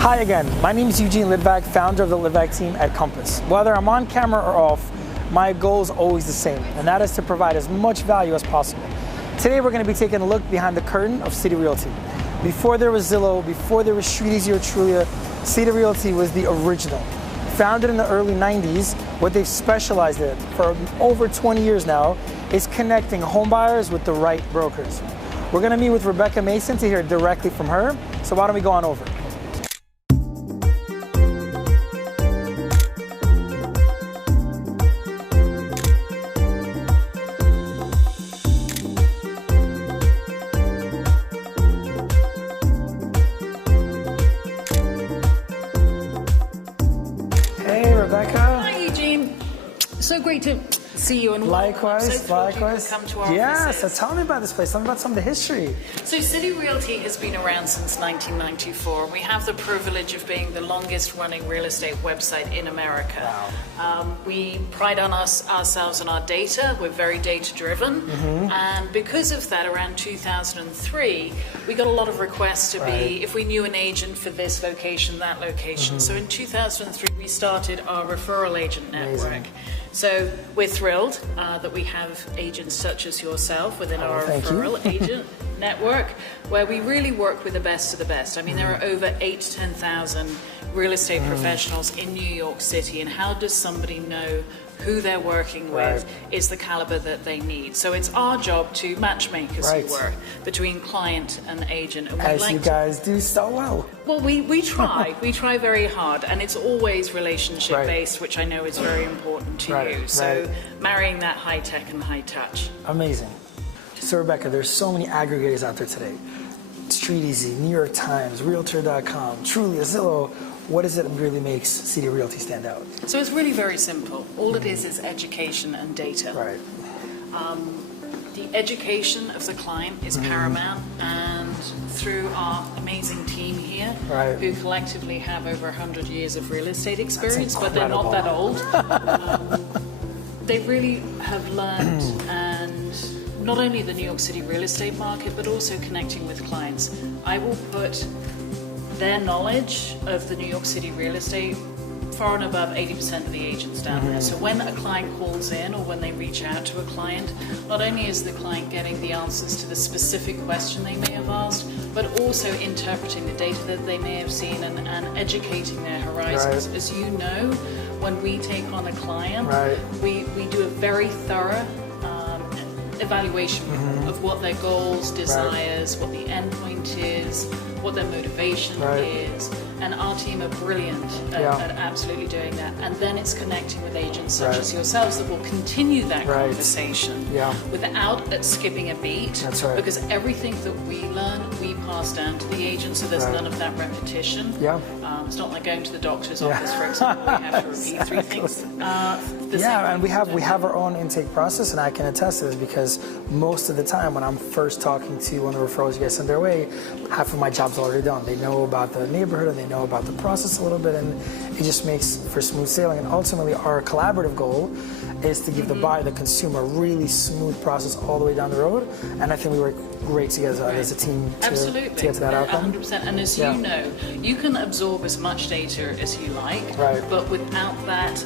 Hi again, my name is Eugene Litvak, founder of the Litvak team at Compass. Whether I'm on camera or off, my goal is always the same, and that is to provide as much value as possible. Today we're going to be taking a look behind the curtain of City Realty. Before there was Zillow, before there was StreetEasy or Trulia, City Realty was the original. Founded in the early 90s, what they've specialized in for over 20 years now is connecting home buyers with the right brokers. We're going to meet with Rebecca Mason to hear directly from her, so why don't we go on over. Hey, Rebecca. Hi, Eugene. So great to see you. And likewise. Come to our yes, offices. so tell me about this place. Tell me about some of the history. So City Realty has been around since 1994. We have the privilege of being the longest running real estate website in America. Wow. We pride on ourselves on our data. We're very data driven. And because of that, around 2003, we got a lot of requests to be, if we knew an agent for this location, that location. So in 2003, we started our referral agent network. Amazing. So we're thrilled that we have agents such as yourself within our referral agent network, where we really work with the best of the best. I mean, there are over 8,000 to 10,000 real estate professionals in New York City, and how does somebody know who they're working with is the caliber that they need? So it's our job to matchmake, as it were, between client and agent. And as you guys do so well. Well, we try. We try very hard, and it's always relationship based, which I know is very important to you. So marrying that high tech and high touch. Amazing. So Rebecca, there's so many aggregators out there today. StreetEasy, New York Times, Realtor.com, Trulia, Zillow. What is it that really makes City Realty stand out? So it's really very simple. All it is education and data. Right. The education of the client is paramount, and through our amazing team here, who collectively have over 100 years of real estate experience, but they're not that old, they really have learned, and not only the New York City real estate market, but also connecting with clients. I will put their knowledge of the New York City real estate far and above 80% of the agents down there. So when a client calls in or when they reach out to a client, not only is the client getting the answers to the specific question they may have asked, but also interpreting the data that they may have seen and educating their horizons. As you know, when we take on a client, we do a very thorough evaluation of what their goals, desires, what the end point is, what their motivation is, and our team are brilliant at absolutely doing that. And then it's connecting with agents such as yourselves that will continue that conversation without it skipping a beat. Because everything that we learn, we pass down to the agent, so there's none of that repetition. It's not like going to the doctor's office, for example, we have to repeat three things. And we have our own intake process, and I can attest to this because most of the time when I'm first talking to one of the referrals you guys send their way, half of my job's already done. They know about the neighborhood, and they know about the process a little bit, and it just makes for smooth sailing. And ultimately, our collaborative goal is to give the buyer, the consumer, a really smooth process all the way down the road. And I think we work great together as a team to get to that outcome. 100%. And as you know, you can absorb as much data as you like, but without that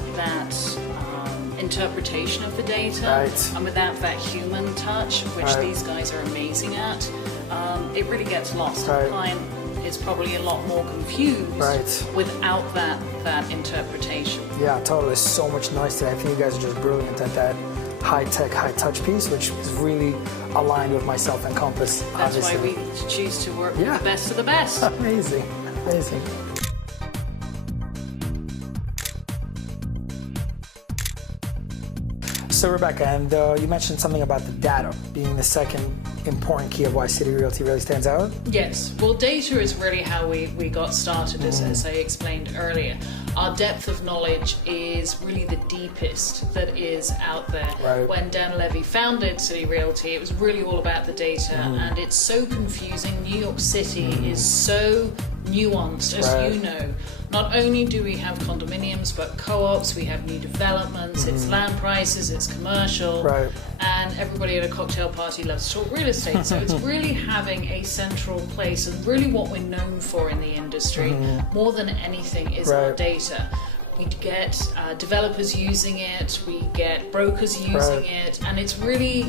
interpretation of the data and without that human touch, which these guys are amazing at, it really gets lost. The client is probably a lot more confused without that interpretation. Yeah, totally. There's so much noise today. I think you guys are just brilliant at that high-tech, high-touch piece, which is really aligned with myself and Compass. That's why we choose to work with the best of the best. Amazing, amazing. So Rebecca, and you mentioned something about the data being the second important key of why City Realty really stands out. Yes, well, data is really how we got started, as I explained earlier. Our depth of knowledge is really the deepest that is out there. When Dan Levy founded City Realty, it was really all about the data, and it's so confusing. New York City is so nuanced, as you know. Not only do we have condominiums, but co-ops, we have new developments, it's land prices, it's commercial, and everybody at a cocktail party loves to talk real estate. So it's really having a central place, and really what we're known for in the industry, more than anything, is our data. We get developers using it, we get brokers using it, and it's really,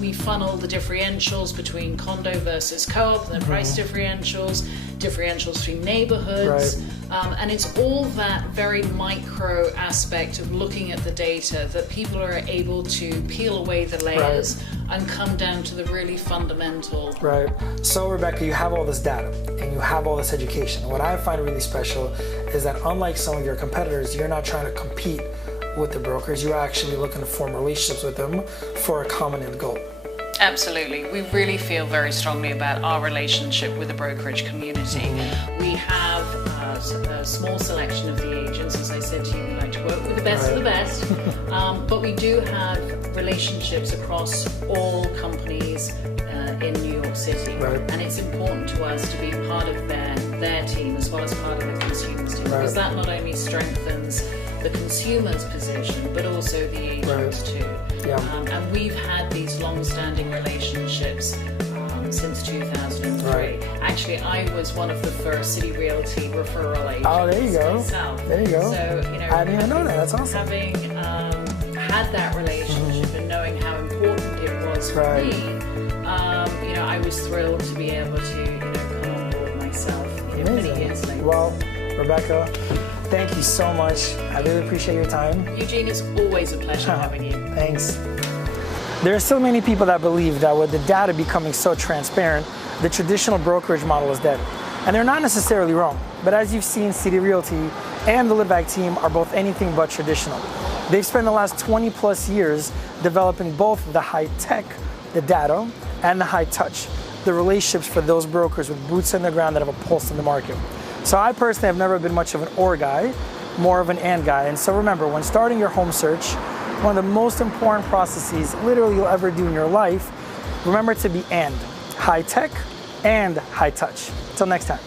we funnel the differentials between condo versus co-op, and the price differentials between neighborhoods, and it's all that very micro aspect of looking at the data that people are able to peel away the layers and come down to the really fundamental. So Rebecca, you have all this data and you have all this education. What I find really special is that unlike some of your competitors, you're not trying to compete with the brokers, you're actually looking to form relationships with them for a common end goal. Absolutely. We really feel very strongly about our relationship with the brokerage community. We have a small selection of the agents. As I said to you, we like to work with the best of the best, but we do have relationships across all companies in New York City, and it's important to us to be part of their team as well as part of the consumer's team, because that not only strengthens the consumer's position but also the agents too. And we've had these long-standing relationships since 2003. Actually, I was one of the first City Realty referral agents. Oh, there you go. Myself. There you go. So, you know, I didn't even know that. That's awesome. Having had that relationship and knowing how important it was for me, you know, I was thrilled to be able to, you know, come on board myself many years later. Well, Rebecca, thank you so much. I really appreciate your time. Eugene, it's always a pleasure having you. Thanks. There are still many people that believe that with the data becoming so transparent, the traditional brokerage model is dead. And they're not necessarily wrong. But as you've seen, City Realty and the Litvak team are both anything but traditional. They've spent the last 20 plus years developing both the high tech, the data, and the high touch, the relationships for those brokers with boots on the ground that have a pulse in the market. So I personally have never been much of an or guy, more of an and guy. And so remember, when starting your home search, one of the most important processes literally you'll ever do in your life, remember to be and high tech and high touch. Till next time.